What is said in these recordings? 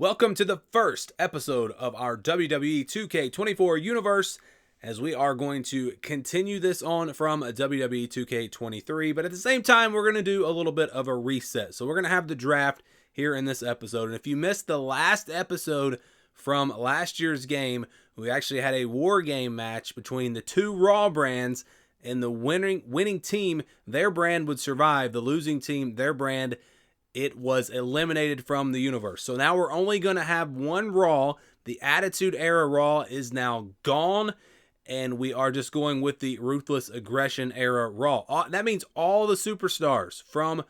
Welcome to the first episode of our WWE 2K24 universe, as we are going to continue this on from WWE 2K23, but at the same time, we're going to do a little bit of a reset. So we're going to have the draft here in this episode, and if you missed the last episode from last year's game, we actually had a war game match between the two Raw brands, and the winning team, their brand would survive. The losing team, their brand, it was eliminated from the universe. So now we're only going to have one Raw. The Attitude Era Raw is now gone, and we are just going with the Ruthless Aggression Era Raw. That means all the superstars from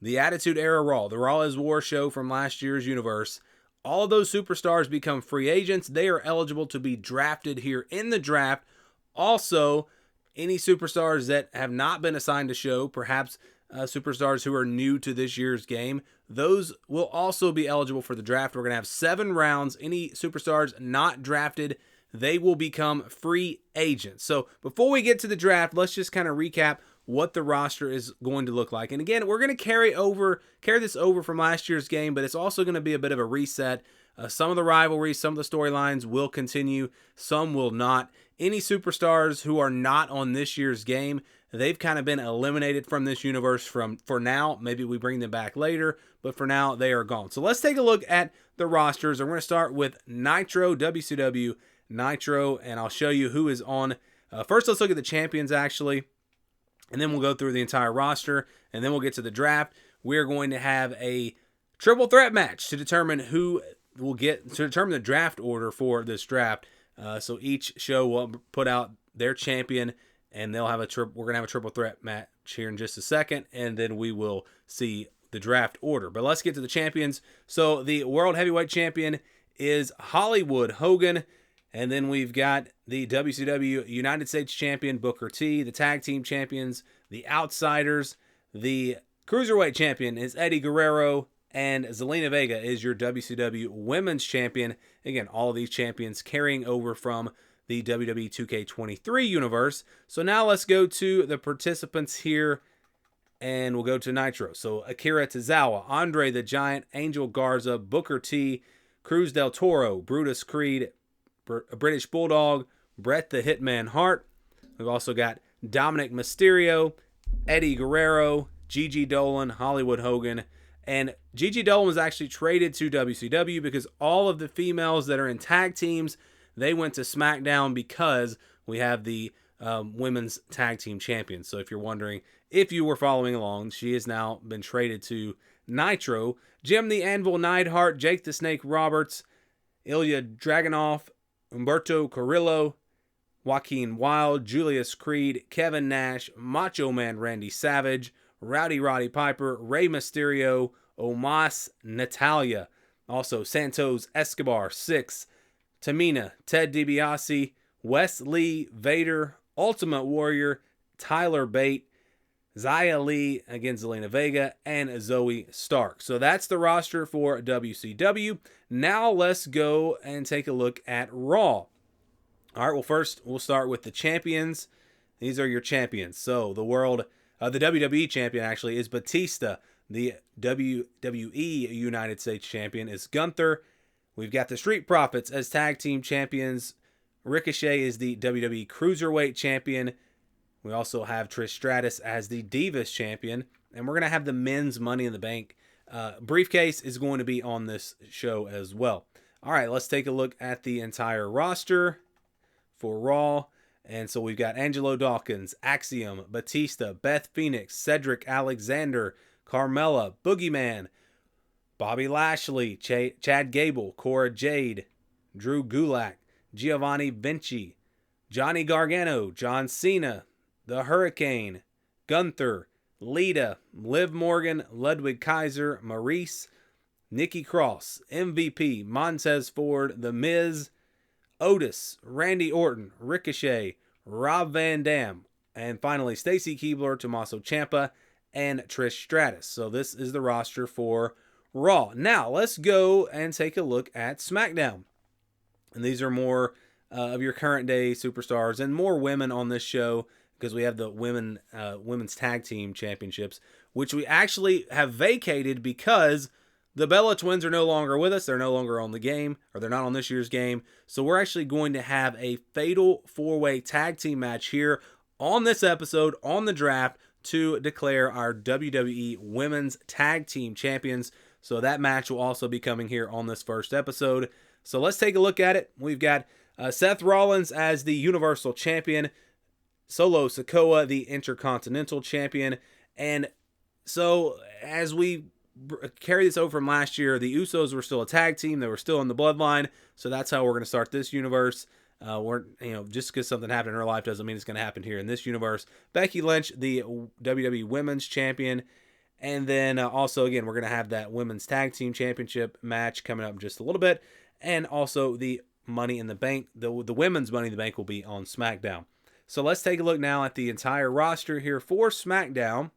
the Attitude Era Raw, the Raw is War show from last year's universe, all of those superstars become free agents. They are eligible to be drafted here in the draft. Also, any superstars that have not been assigned a show, perhaps superstars who are new to this year's game, those will also be eligible for the draft. We're going to have 7 rounds. Any superstars not drafted, they will become free agents. So before we get to the draft, let's just kind of recap what the roster is going to look like. And again, we're going to carry this over from last year's game, but it's also going to be a bit of a reset. Some of the rivalries, some of the storylines will continue, some will not. Any superstars who are not on this year's game, they've kind of been eliminated from this universe for now. Maybe we bring them back later, but for now, they are gone. So let's take a look at the rosters. We're going to start with Nitro, WCW Nitro, and I'll show you who is on. First, let's look at the champions, actually, and then we'll go through the entire roster, and then we'll get to the draft. We're going to have a triple threat match to determine who will determine the draft order for this draft. So each show will put out their champion, and they'll have we're going to have a triple threat match here in just a second, and then we will see the draft order. But let's get to the champions. So the World Heavyweight Champion is Hollywood Hogan, and then we've got the WCW United States Champion Booker T, the Tag Team Champions, the Outsiders, the Cruiserweight Champion is Eddie Guerrero, and Zelina Vega is your WCW Women's Champion. Again, all of these champions carrying over from the WWE 2K23 universe. So now let's go to the participants here, and we'll go to Nitro. So Akira Tozawa, Andre the Giant, Angel Garza, Booker T, Cruz del Toro, Brutus Creed, British Bulldog, Bret the Hitman Hart. We've also got Dominic Mysterio, Eddie Guerrero, Gigi Dolan, Hollywood Hogan, and Gigi Dolan was actually traded to WCW because all of the females that are in tag teams, they went to SmackDown because we have the women's tag team champions. So if you're wondering, if you were following along, she has now been traded to Nitro. Jim the Anvil Neidhart, Jake the Snake Roberts, Ilya Dragunov, Humberto Carrillo, Joaquin Wilde, Julius Creed, Kevin Nash, Macho Man Randy Savage, Rowdy Roddy Piper, Rey Mysterio, Omos, Natalia. Also Santos Escobar, Six, Tamina, Ted DiBiase, Wes Lee, Vader, Ultimate Warrior, Tyler Bate, Xia Li against Zelina Vega, and Zoe Stark. So that's the roster for WCW. Now let's go and take a look at Raw. All right, well, first we'll start with the champions. These are your champions. So the WWE champion actually is Batista. The WWE United States champion is Gunther. We've got the Street Profits as tag team champions. Ricochet is the WWE Cruiserweight champion. We also have Trish Stratus as the Divas champion. And we're going to have the men's Money in the Bank briefcase is going to be on this show as well. All right, let's take a look at the entire roster for Raw. And so we've got Angelo Dawkins, Axiom, Batista, Beth Phoenix, Cedric Alexander, Carmella, Boogeyman, Bobby Lashley, Chad Gable, Cora Jade, Drew Gulak, Giovanni Vinci, Johnny Gargano, John Cena, The Hurricane, Gunther, Lita, Liv Morgan, Ludwig Kaiser, Maurice, Nikki Cross, MVP, Montez Ford, The Miz, Otis, Randy Orton, Ricochet, Rob Van Dam, and finally Stacy Keibler, Tommaso Ciampa, and Trish Stratus. So this is the roster for Raw. Now let's go and take a look at SmackDown. And these are more of your current day superstars and more women on this show because we have the women's tag team championships, which we actually have vacated because The Bella Twins are no longer with us. They're no longer on the game, or they're not on this year's game. So we're actually going to have a fatal 4-way tag team match here on this episode, on the draft, to declare our WWE Women's Tag Team Champions. So that match will also be coming here on this first episode. So let's take a look at it. We've got Seth Rollins as the Universal Champion, Solo Sikoa the Intercontinental Champion, and so as we carry this over from last year, the Usos were still a tag team. They were still in the bloodline. So that's how we're going to start this universe. Just because something happened in her life doesn't mean it's going to happen here in this universe. Becky Lynch, the WWE Women's Champion. And then also, again, we're going to have that Women's Tag Team Championship match coming up in just a little bit. And also the Money in the Bank, the Women's Money in the Bank will be on SmackDown. So let's take a look now at the entire roster here for SmackDown.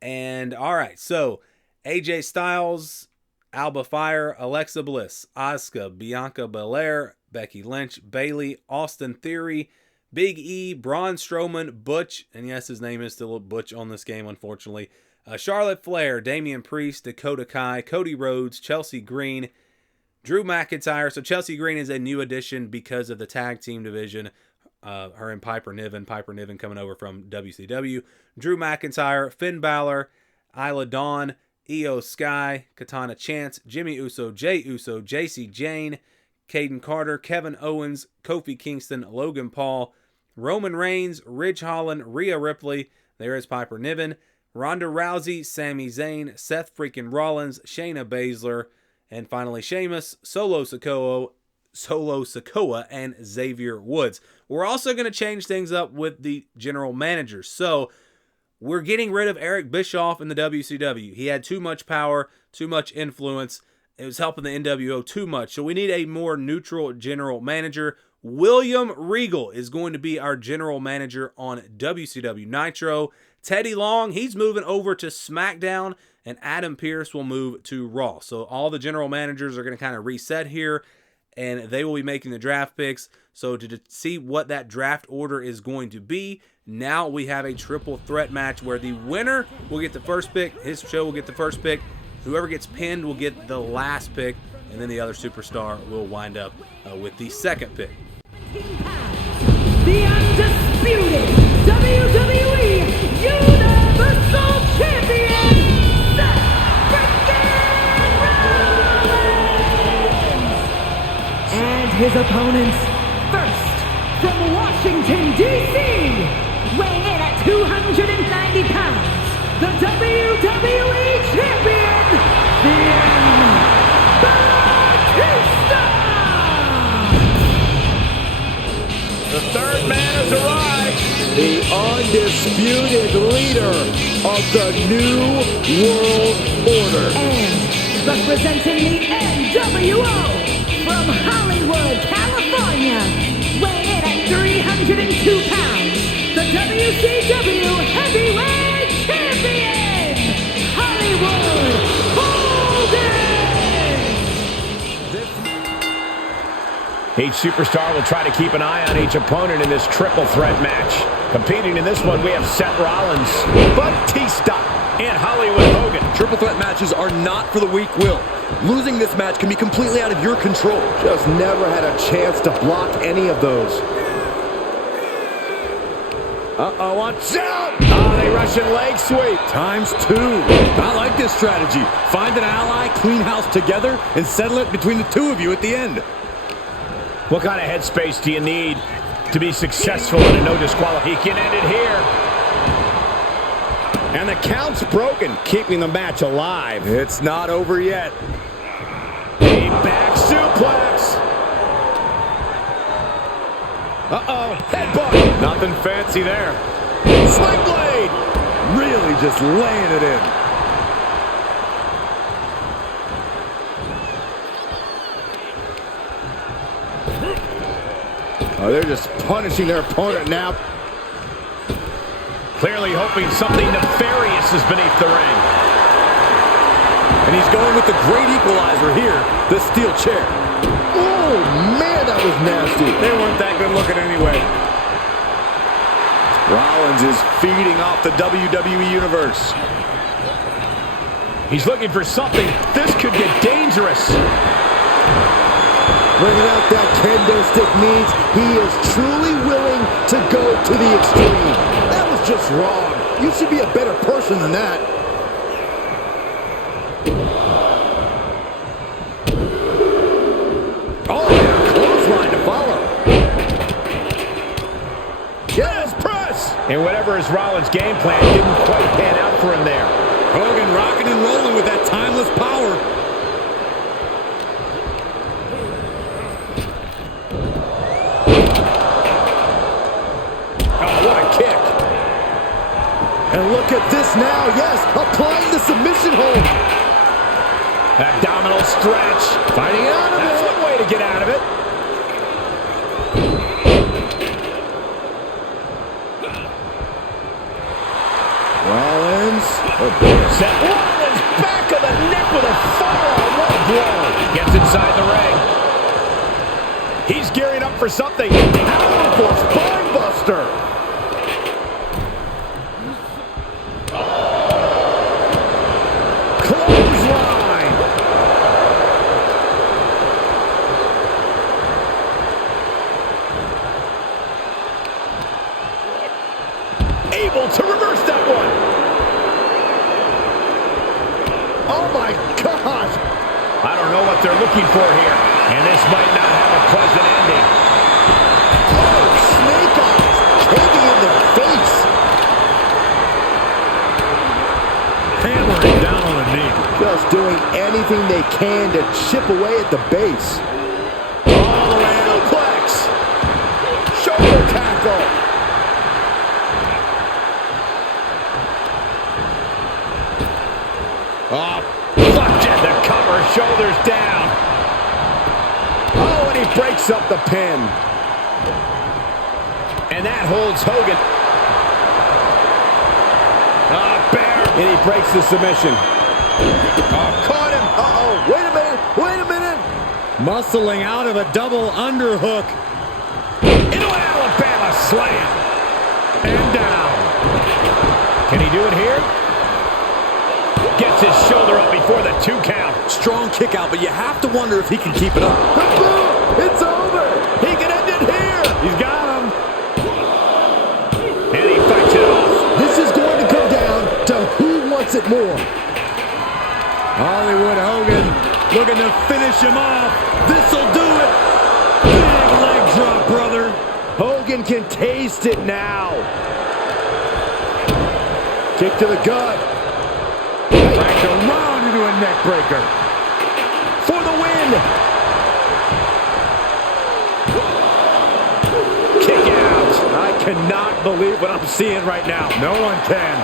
And all right, so AJ Styles, Alba Fire, Alexa Bliss, Asuka, Bianca Belair, Becky Lynch, Bayley, Austin Theory, Big E, Braun Strowman, Butch, and yes, his name is still Butch on this game, unfortunately. Charlotte Flair, Damian Priest, Dakota Kai, Cody Rhodes, Chelsea Green, Drew McIntyre. So Chelsea Green is a new addition because of the tag team division. Her and Piper Niven coming over from WCW. Drew McIntyre, Finn Balor, Isla Dawn, Io Sky, Katana Chance, Jimmy Uso, Jey Uso, JC Jane, Caden Carter, Kevin Owens, Kofi Kingston, Logan Paul, Roman Reigns, Ridge Holland, Rhea Ripley, there is Piper Niven, Ronda Rousey, Sami Zayn, Seth freaking Rollins, Shayna Baszler, and finally Sheamus, Solo Sikoa, and Xavier Woods. We're also going to change things up with the general managers. So we're getting rid of Eric Bischoff in the WCW. He had too much power, too much influence. It was helping the NWO too much. So we need a more neutral general manager. William Regal is going to be our general manager on WCW Nitro. Teddy Long, he's moving over to SmackDown, and Adam Pearce will move to Raw. So all the general managers are going to kind of reset here, and they will be making the draft picks. So to see what that draft order is going to be, now we have a triple threat match where the winner will get the first pick, his show will get the first pick, whoever gets pinned will get the last pick, and then the other superstar will wind up with the second pick. The undisputed WWE Universal Champion, Seth freaking Rollins! And his opponents, first from Washington, D.C., weighing in at 290 pounds, the WWE Champion, Batista! The third man has arrived. The undisputed leader of the New World Order. And representing the NWO from Hollywood, California, weighing in at 302 pounds, the WCW Heavyweight Champion, Hollywood Hogan! Each superstar will try to keep an eye on each opponent in this triple threat match. Competing in this one, we have Seth Rollins, Batista, and Hollywood Hogan. Triple threat matches are not for the weak-willed. Losing this match can be completely out of your control. Just never had a chance to block any of those. Uh-oh, watch out! Oh, they Russian leg sweep. ×2. I like this strategy. Find an ally, clean house together, and settle it between the two of you at the end. What kind of headspace do you need to be successful in a no disqualification? He can end it here. And the count's broken, keeping the match alive. It's not over yet. A back suplex. Uh-oh, headbutt. Nothing fancy there. Sling blade. Really just laying it in. Oh, they're just punishing their opponent now. Clearly hoping something nefarious is beneath the ring. And he's going with the great equalizer here, the steel chair. Oh, man, that was nasty. They weren't that good looking anyway. Rollins is feeding off the WWE Universe. He's looking for something. This could get dangerous. Bringing out that kendo stick means he is truly willing to go to the extreme. That was just wrong. You should be a better person than that. Oh, and a clothesline to follow. Yes, press! And whatever his Rollins' game plan didn't quite pan out for him there. Hogan rocking and rolling with that timeless power. Oh, what a kick. And look at this now, yes, applying the submission hold. Abdominal stretch. Fighting out of That's it. one way to get out of it. Rollins. Seth Rollins back of the neck with a forearm. What a blow. Gets inside the ring. He's gearing up for something. Powerful spine buster. Clothesline. Able to reverse that one. Oh my gosh. I don't know what they're looking for here. And this might not have a pleasant ending. Oh, snake eyes. Caving in the face. Hammering down on the knee. Just doing anything they can to chip away at the base. All the way suplex. Shoulder tackle. Oh, flapjack the cover, shoulders down. Oh, and he breaks up the pin. And that holds Hogan. Bear. And he breaks the submission. Oh, caught him. Uh-oh, wait a minute, wait a minute. Muscling out of a double underhook. Into an Alabama slam. And down. Can he do it here? Gets his shoulder up before the 2 count. Strong kick out, but you have to wonder if he can keep it up. It's over. He can end it here. He's got him. And he fights it off. This is going to come down to who wants it more. Hollywood Hogan looking to finish him off. This'll do it. Big leg drop, brother. Hogan can taste it now. Kick to the gut. Back around into a neck breaker. For the win. Kick out. I cannot believe what I'm seeing right now. No one can.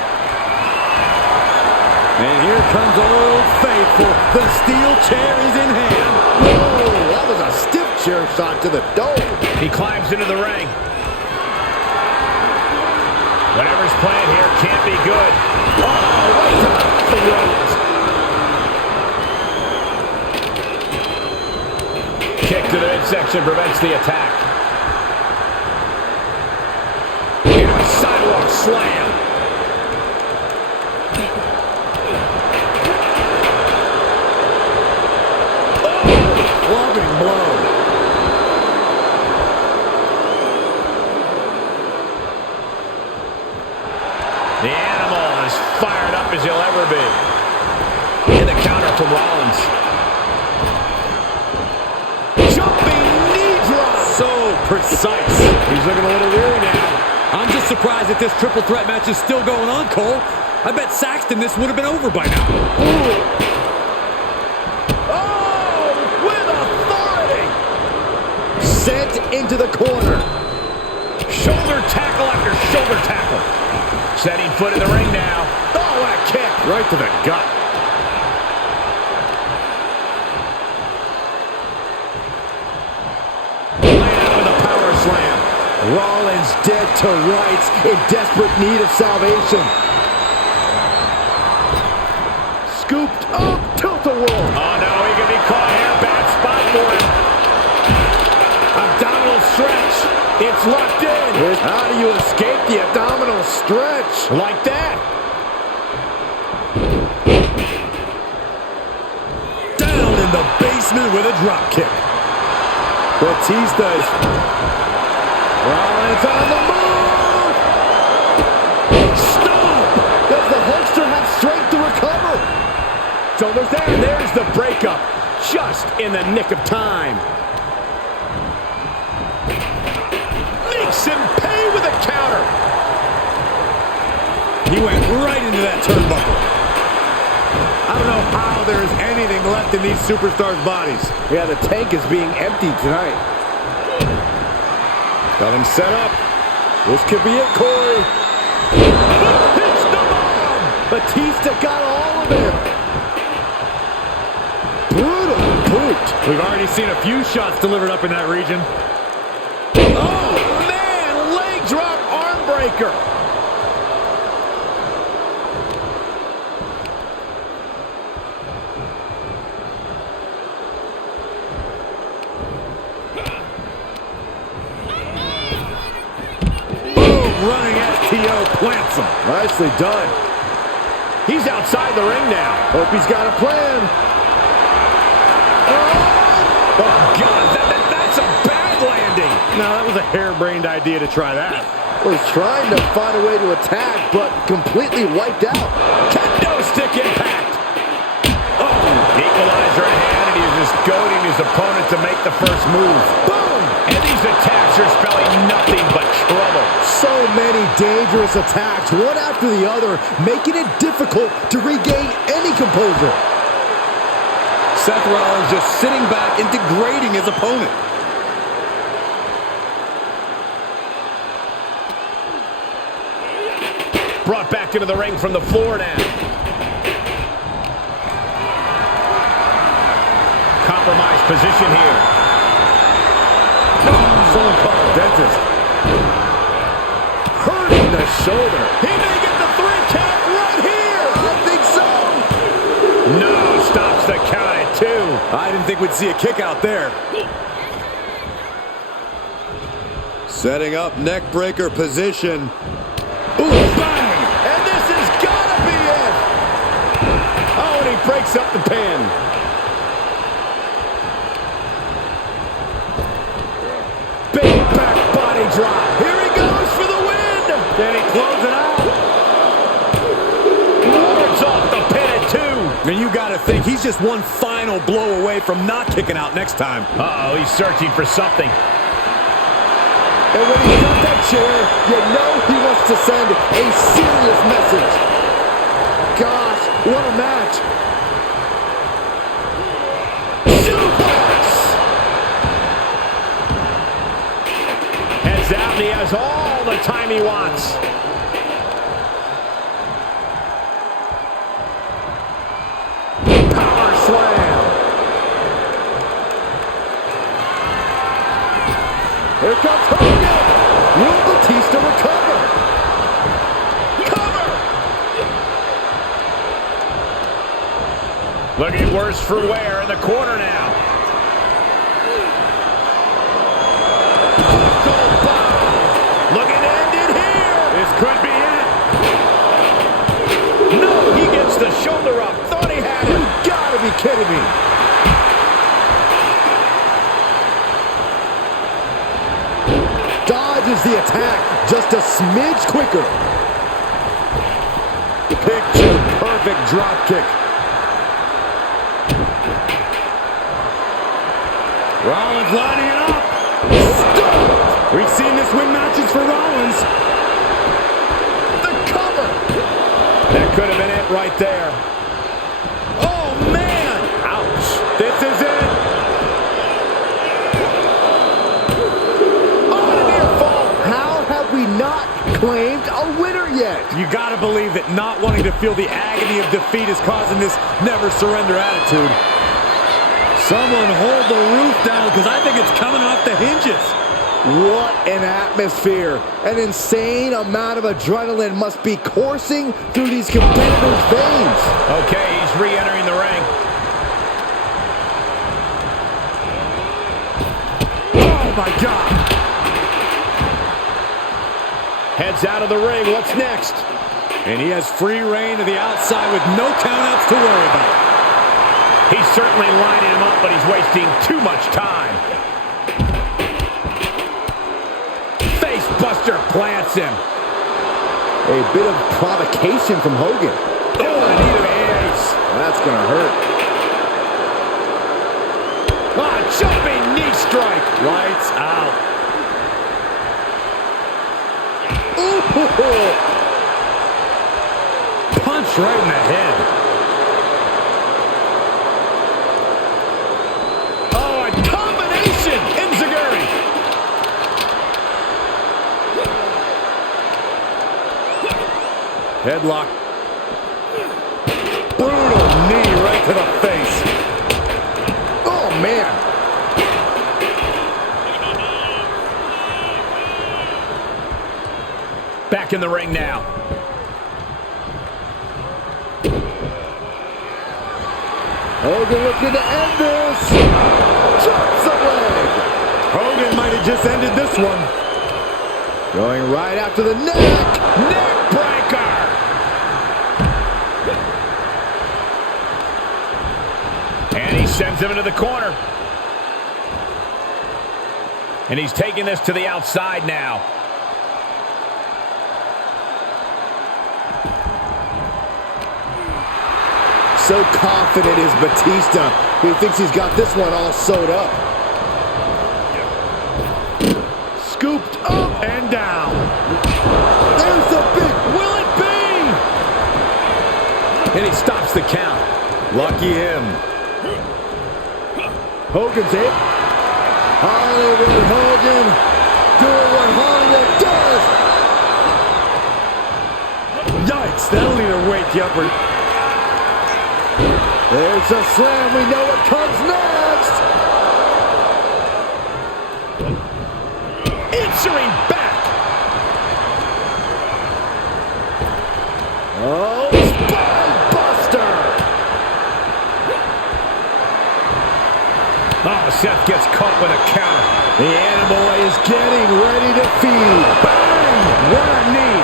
And here comes Old Faithful. The steel chair is in hand. Whoa, that was a stiff chair shot to the dome. He climbs into the ring. Whatever's playing here can't be good. Oh, right to the throat. Kick to the midsection prevents the attack. Into a sidewalk slam. Clubbing blow. The animal is fired up as he'll ever be. And the counter from Rollins. Jumping knee drop. So precise. He's looking a little weary now. I'm just surprised that this triple threat match is still going on, Cole. I bet Saxton this would have been over by now. Oh, with authority. Sent into the corner. Shoulder tackle after shoulder tackle. Setting foot in the ring now. Oh, what a kick. Right to the gut. Laying out with a power slam. Rollins dead to rights in desperate need of salvation. Scooped up, tilt-a-whirl. Oh, no, he can be caught here. Bad spot for him. Abdominal stretch. It's locked in. How do you escape the abdominal stretch? Like that. replacement with a drop kick. Batista's Rollins on the move. Stop! Does the Hulkster have strength to recover? Shoulders down. There's the breakup. Just in the nick of time. Makes him pay with a counter. He went right into that turnbuckle. I don't know how there is anything left in these superstars' bodies. Yeah, the tank is being emptied tonight. Got him set up. This could be it, Corey. Hits the bomb! Batista got all of it. Brutal boot. We've already seen a few shots delivered up in that region. Oh, man! Leg drop arm breaker. Running STO plants him. Nicely done. He's outside the ring now. Hope he's got a plan. Oh, God, that's a bad landing. No, that was a harebrained idea to try that. Was trying to find a way to attack, but completely wiped out. Kendo stick impact. Oh, equalizer in hand, and he's just goading his opponent to make the first move. Boom! And these attacks are spelling nothing but trouble. So many dangerous attacks, one after the other, making it difficult to regain any composure. Seth Rollins just sitting back and degrading his opponent. Brought back into the ring from the floor now. Compromised position here. Someone called a dentist. Hurting the shoulder. He may get the 3 count right here. I think so. No, stops the count at 2. I didn't think we'd see a kick out there. Setting up neck breaker position. Ooh, bang! And this has got to be it. Oh, and he breaks up the pin. Big back body drop. Here he goes for the win. Can he close it out? Wards off the pin at 2. And you got to think he's just one final blow away from not kicking out next time. Uh-oh, he's searching for something. And when he's got that chair, you know he wants to send a serious message. Gosh, what a match. Suplex! Heads out and he has all the time he wants. Power slam. Here comes Hogan. Will Batista recover? Cover! Looking worse for wear in the corner now. Gold bomb. Looking to end it here. This could be it. No, he gets the shoulder up. Thought he had it. You gotta be kidding me. Dodges the attack just a smidge quicker. Picture perfect drop kick. Rollins lining it up. Stop! We've seen this win matches for Rollins. The cover. That could have been it right there. Oh, man. Ouch. This is it. Oh, and a near fall. How have we not claimed a winner yet? You got to believe that not wanting to feel the agony of defeat is causing this never surrender attitude. Someone hold the roof down because I think it's coming off the hinges. What an atmosphere. An insane amount of adrenaline must be coursing through these competitors' veins. Okay, he's re-entering the ring. Oh, my God. Heads out of the ring. What's next? And he has free reign to the outside with no countouts to worry about. He's certainly lining him up, but he's wasting too much time. Face buster plants him. A bit of provocation from Hogan. Oh, I need an ace. That's going to hurt. Ah, jumping knee strike. Lights out. Ooh. Punch right in the head. Oh, a combination. Enziguri. Headlock. Brutal knee right to the face. Oh, man. Back in the ring now. Hogan looking to end this. Drops the leg. Hogan might have just ended this one. Going right after the neck. Neck breaker. And he sends him into the corner. And he's taking this to the outside now. So confident is Batista. He thinks he's got this one all sewed up. Scooped up and down. There's the big. Will it be? And he stops the count. Lucky him. Hogan's hit. Hollywood Hogan doing what Hollywood does. Yikes, that'll need to wake you up. There's a slam. We know what comes next. Answering back. Oh, spine buster. Oh, Seth gets caught with a counter. The animal is getting ready to feed. Bang! What a knee.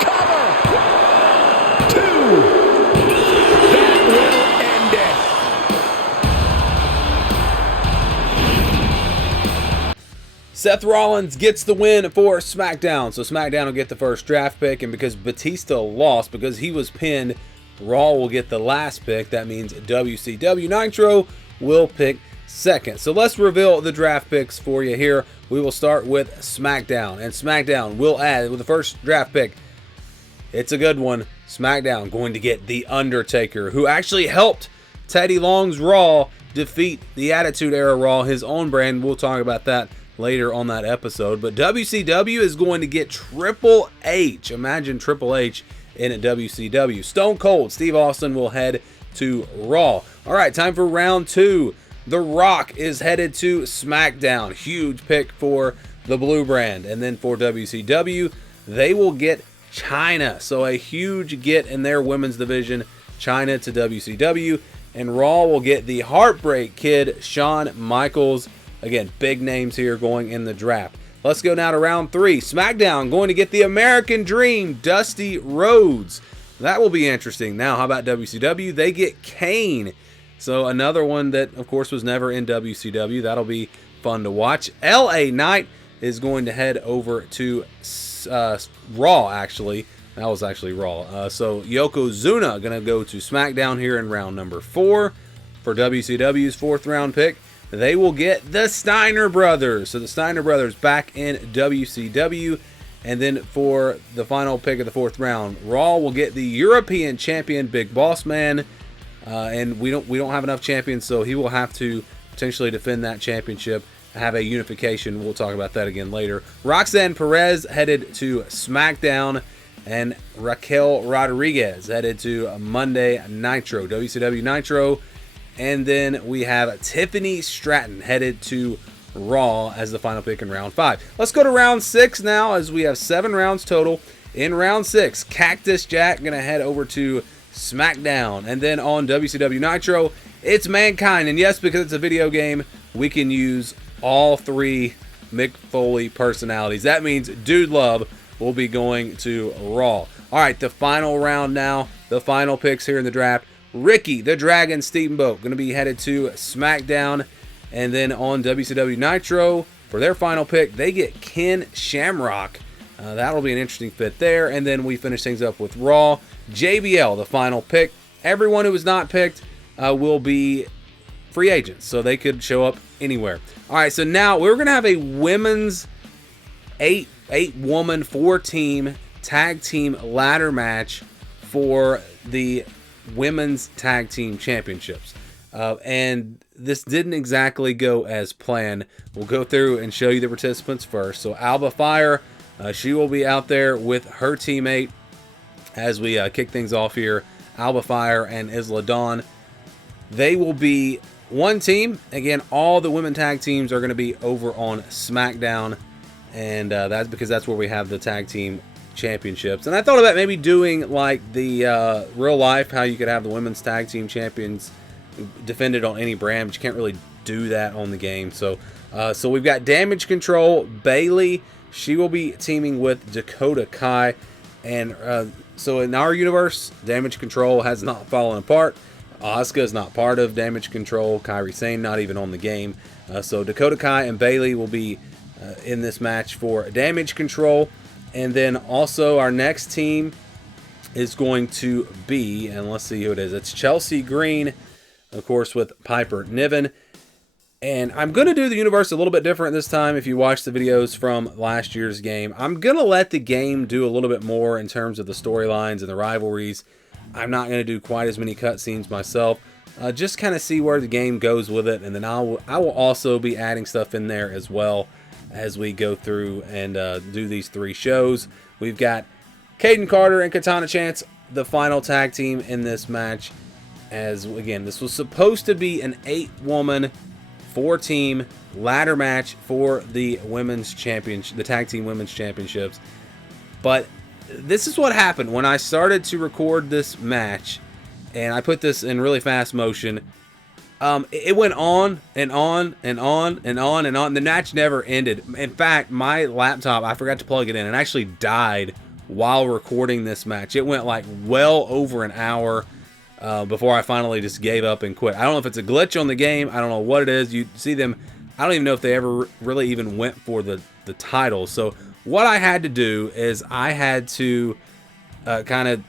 Cover. Two. That will end it. Seth Rollins gets the win for SmackDown. So SmackDown will get the first draft pick, and because Batista lost, because he was pinned, Raw will get the last pick. That means WCW Nitro will pick second. So let's reveal the draft picks for you here. We will start with SmackDown, and SmackDown will add with the first draft pick. It's a good one. SmackDown going to get The Undertaker, who actually helped Teddy Long's Raw defeat the Attitude Era Raw, his own brand. We'll talk about that later on that episode. But WCW is going to get Triple H. Imagine Triple H in a WCW. Stone Cold Steve Austin will head to Raw. All right, time for round two. The Rock is headed to SmackDown. Huge pick for the Blue brand. And then for WCW, they will get China. So a huge get in their women's division. China to WCW. And Raw will get the Heartbreak Kid, Shawn Michaels. Again, big names here going in the draft. Let's go now to round three. SmackDown going to get the American Dream, Dusty Rhodes. That will be interesting. Now, how about WCW? They get Kane. So another one that, of course, was never in WCW. That'll be fun to watch. LA Knight is going to head over to Raw, actually. That was actually Raw. So Yokozuna going to go to SmackDown here in round number 4 for WCW's 4th round pick. They will get the Steiner Brothers. So the Steiner Brothers back in WCW. And then for the final pick of the 4th round, Raw will get the European champion, Big Boss Man. And we don't have enough champions, so he will have to potentially defend that championship, have a unification. We'll talk about that again later. Roxanne Perez headed to SmackDown, and Raquel Rodriguez headed to Monday Nitro, WCW Nitro. And then we have Tiffany Stratton headed to Raw as the final pick in round 5. Let's go to round 6 now, as we have 7 rounds total. In round 6, Cactus Jack going to head over to SmackDown. And then on WCW Nitro, it's Mankind. And yes, because it's a video game, we can use all 3 Mick Foley personalities. That means Dude Love will be going to Raw. All right, the final round now. The final picks here in the draft. Ricky the Dragon Steamboat going to be headed to SmackDown. And then on WCW Nitro, for their final pick, they get Ken Shamrock. That'll be an interesting fit there. And then we finish things up with Raw. JBL, the final pick. Everyone who was not picked will be free agents, so they could show up anywhere. All right, so now we're going to have a women's 8-woman, 4-team tag team ladder match for the women's tag team championships. And this didn't exactly go as planned. We'll go through and show you the participants first. So Alba Fire, she will be out there with her teammate as we kick things off here. Alba Fire and Isla Dawn. They will be one team. Again, all the women tag teams are going to be over on SmackDown. And that's because that's where we have the tag team championships. And I thought about maybe doing like the real life, how you could have the women's tag team champions defended on any brand, but you can't really do that on the game. So we've got Damage Control. Bailey, she will be teaming with Dakota Kai. And so in our universe, Damage Control has not fallen apart. Asuka is not part of Damage Control. Kairi Sane not even on the game. So Dakota Kai and Bailey will be in this match for Damage Control. And then also our next team is going to be, and let's see who it is. It's Chelsea Green, of course, with Piper Niven. And I'm going to do the universe a little bit different this time. If you watch the videos from last year's game, I'm going to let the game do a little bit more in terms of the storylines and the rivalries. I'm not going to do quite as many cutscenes myself. Just kind of see where the game goes with it. And then I will also be adding stuff in there as well as we go through and do these 3 shows. We've got Caden Carter and Katana Chance, the final tag team in this match. As again, this was supposed to be an 8-woman, 4-team ladder match for the women's championship, the tag team women's championships. But this is what happened when I started to record this match, and I put this in really fast motion. It went on and on and on and on and on. The match never ended. In fact, my laptop, I forgot to plug it in, and actually died while recording this match. It went like well over an hour before I finally just gave up and quit. I don't know if it's a glitch on the game. I don't know what it is. You see them. I don't even know if they ever really even went for the title. So what I had to do is I had to kind of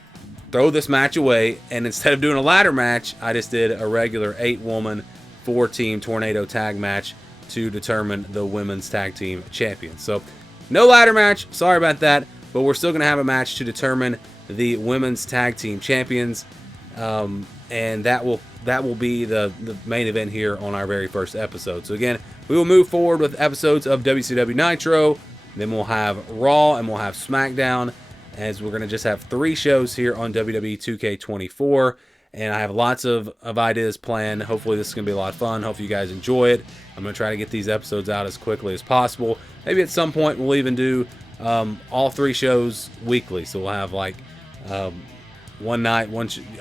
throw this match away, and instead of doing a ladder match, I just did a regular 8-woman, 4-team tornado tag match to determine the women's tag team champions. So no ladder match, sorry about that, but we're still going to have a match to determine the women's tag team champions, and that will be the main event here on our very first episode. So again, we will move forward with episodes of WCW Nitro, then we'll have Raw, and we'll have SmackDown, as we're going to just have 3 shows here on WWE 2K24, and I have lots of ideas planned. Hopefully this is going to be a lot of fun. Hopefully you guys enjoy it. I'm going to try to get these episodes out as quickly as possible. Maybe at some point we'll even do all 3 shows weekly, so we'll have like one night,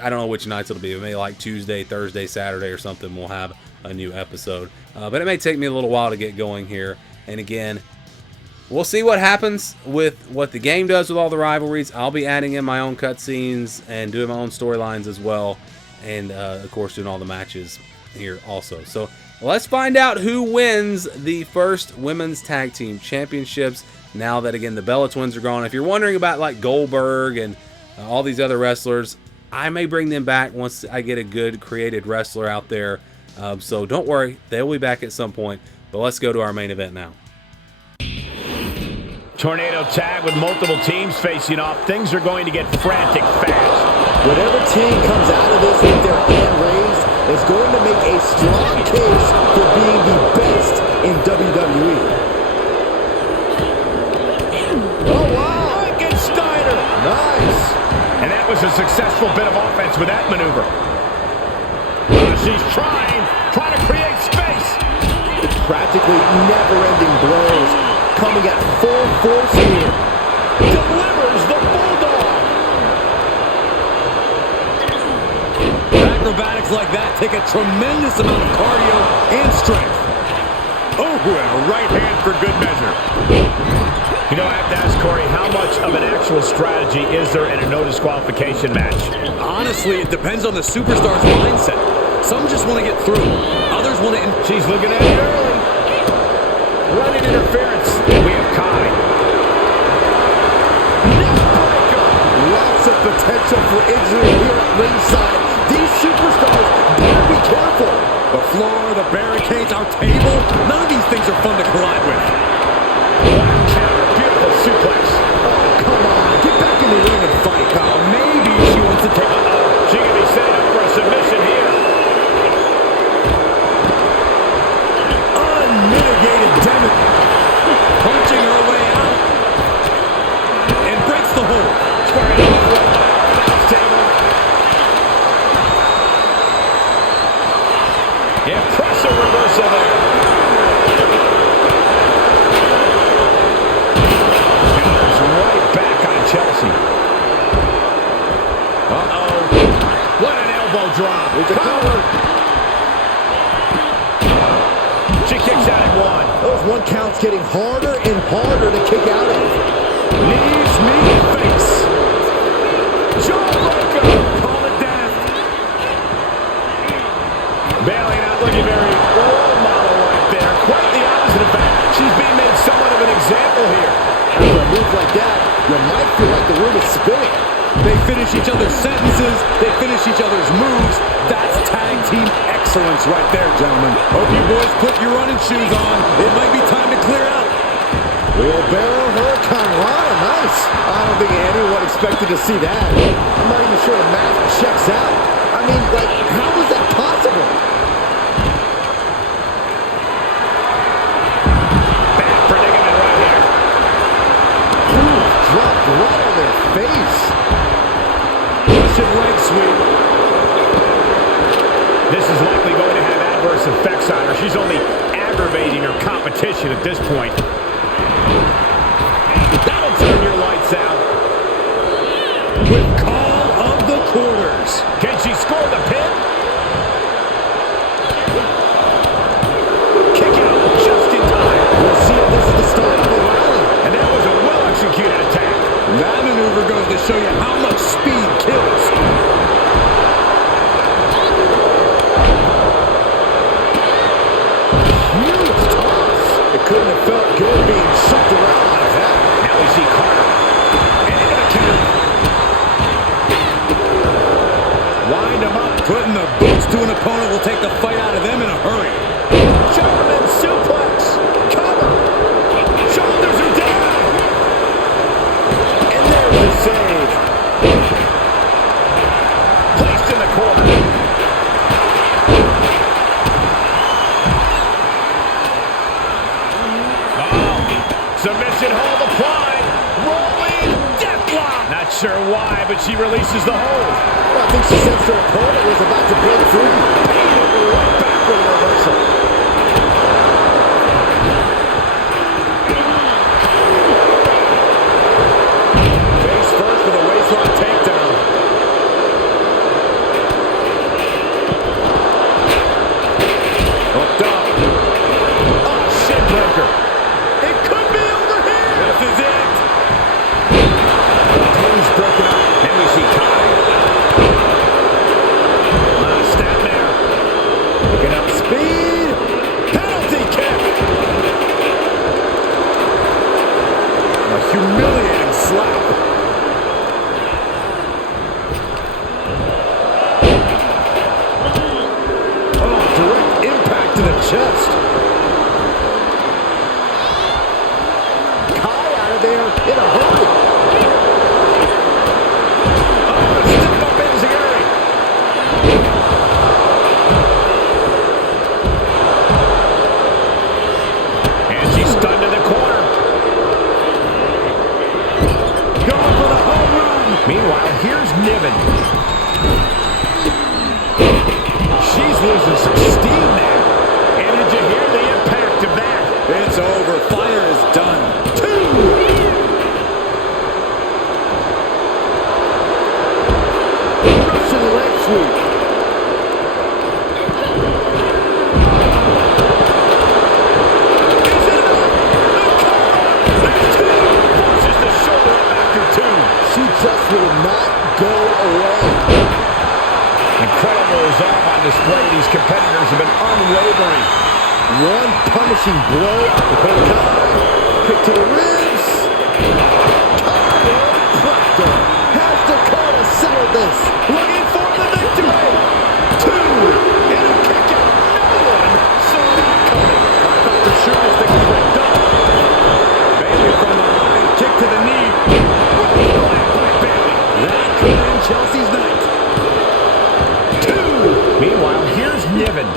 I don't know which nights it'll be, maybe like Tuesday, Thursday, Saturday or something, we'll have a new episode. But it may take me a little while to get going here, and again, we'll see what happens with what the game does with all the rivalries. I'll be adding in my own cutscenes and doing my own storylines as well. And, of course, doing all the matches here also. So, let's find out who wins the first Women's Tag Team Championships now that, again, the Bella Twins are gone. If you're wondering about, like, Goldberg and all these other wrestlers, I may bring them back once I get a good created wrestler out there. So, don't worry. They'll be back at some point. But let's go to our main event now. Tornado tag with multiple teams facing off. Things are going to get frantic fast. Whatever team comes out of this with their hand raised is going to make a strong case for being the best in WWE. Oh, wow! Frankensteiner! Nice! And that was a successful bit of offense with that maneuver. She's trying to create space. Practically never-ending blows coming at full force here. Delivers the Bulldog. Acrobatics like that take a tremendous amount of cardio and strength. Oh, and a right hand for good measure. You know, I have to ask Corey, how much of an actual actual strategy is there in a no disqualification match? Honestly, it depends on the superstar's mindset. Some just want to get through. Others want to... She's looking at it early. Running interference. And we have Kai. Lots of potential for injury here at ringside. These superstars better be careful. The floor, the barricades, our table. None of these things are fun to collide with. Counter. Beautiful suplex. Oh, come on. Get back in the ring and fight. Maybe she wants to take... She could be setting up for a submission here. Unmitigated damage. Punching her way out. And breaks the hold. Squaring off right by the announce table. Impressive reversal there. Counters right back on Chelsea. Uh-oh. What an elbow drop. There's a cover. She kicks out at one. Those one counts getting harder and harder to kick out of. Knees, knee, face. Jawbreaker. Call it death. Bailey not looking very role model right there. Quite the opposite, in fact. She's being made somewhat of an example here. After a move like that, you might feel like the room is spinning. They finish each other's sentences. They finish each other's moves. That's tag team excellence right there, gentlemen. Hope you boys put your running shoes on. It might be time to clear out. Wheelbarrow Hurricane Rana, nice. I don't think anyone expected to see that. I'm not even sure the math checks out. I mean, like, how was that possible? Bad predicament right here. Ooh, dropped right on their face. Russian leg sweep. This is likely going to have adverse effects on her. She's only aggravating her competition at this point. That'll turn your lights out. With call of the quarters. Can she score the pin? Kick out just in time. We'll see if this is the start of a rally. And that was a well-executed attack. That maneuver goes to show you how much speed kills. Huge toss. It couldn't have felt good being shoved around like that. Now we see Carter. And into the count. Wind them up. Putting the boots to an opponent will take the fight out of them in a hurry. German suplex. Cover. Shoulders are down. And there's the save. Placed in the corner. Submission hold applied. Rolling deathlock. Not sure why, but she releases the hold. Well, I think she sensed her opponent was about to break through. Right back with a reversal. Face first with a waistlock takedown. Hooked up. Oh, shin breaker. It could be over here. This is it. Toes broken up. And we see Kai. Snap there. Picking up speed. Penalty kick. A humiliating slap. Oh, direct impact to the chest. Kai out of there in a hurry. Oh, step up enziguri. And she's stunned in the corner. Going for the home run. Meanwhile, here's Niven. She's losing some steam now. And did you hear the impact of that? It's over. Fire is done. Russian leg sweep. Is it enough? The cover. There's two. Forces the shoulder up after two. will not go away. Incredible resolve on display. These competitors have been unwavering. One punishing blow. Kick to the ribs. Chiropractor. Has Dakota settled this? Looking for the victory. 2. And a kick out. No one saw that coming. I thought for sure this thing was wrapped up. Bailey from behind. Kick to the knee. By Bailey. That could end Chelsea's night. 2. Meanwhile, here's Niven.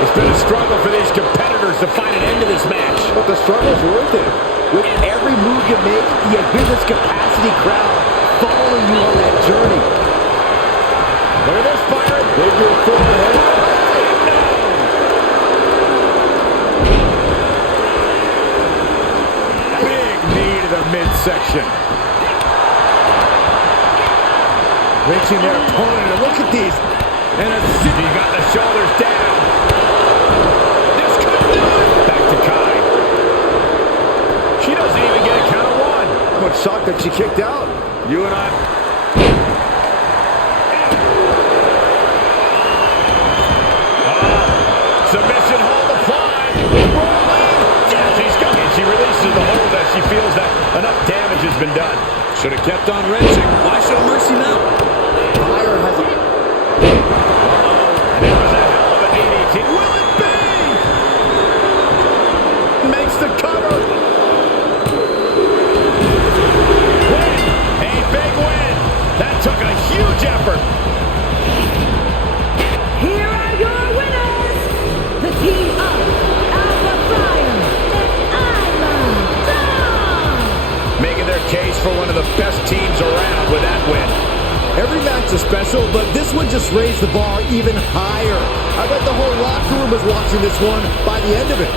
It's been a struggle for these competitors to find an end to this match. But the struggle's worth it. With every move you make, you hear this capacity crowd following you on that journey. Look at this, Byron. Figure 4 head. Big knee to the midsection. Reaching their opponent, and look at these. And he got the shoulders down. This could do it. Back to Kai. She doesn't even get a count of 1. I'm shocked that she kicked out. You and I. Submission hold applied. Rolling. She's got it. She releases the hold as she feels that enough damage has been done. Should have kept on wrenching. Why show mercy now? Fire has a... There was a hell of a DDT. Will it be? Makes the cover. Win. A big win. That took a huge effort. Here are your winners, the team of Alpha Fire and Isla Dawn. Making their case for one of the best teams around with that win. Every match is special, but this one just raised the bar even higher. I bet the whole locker room was watching this one by the end of it.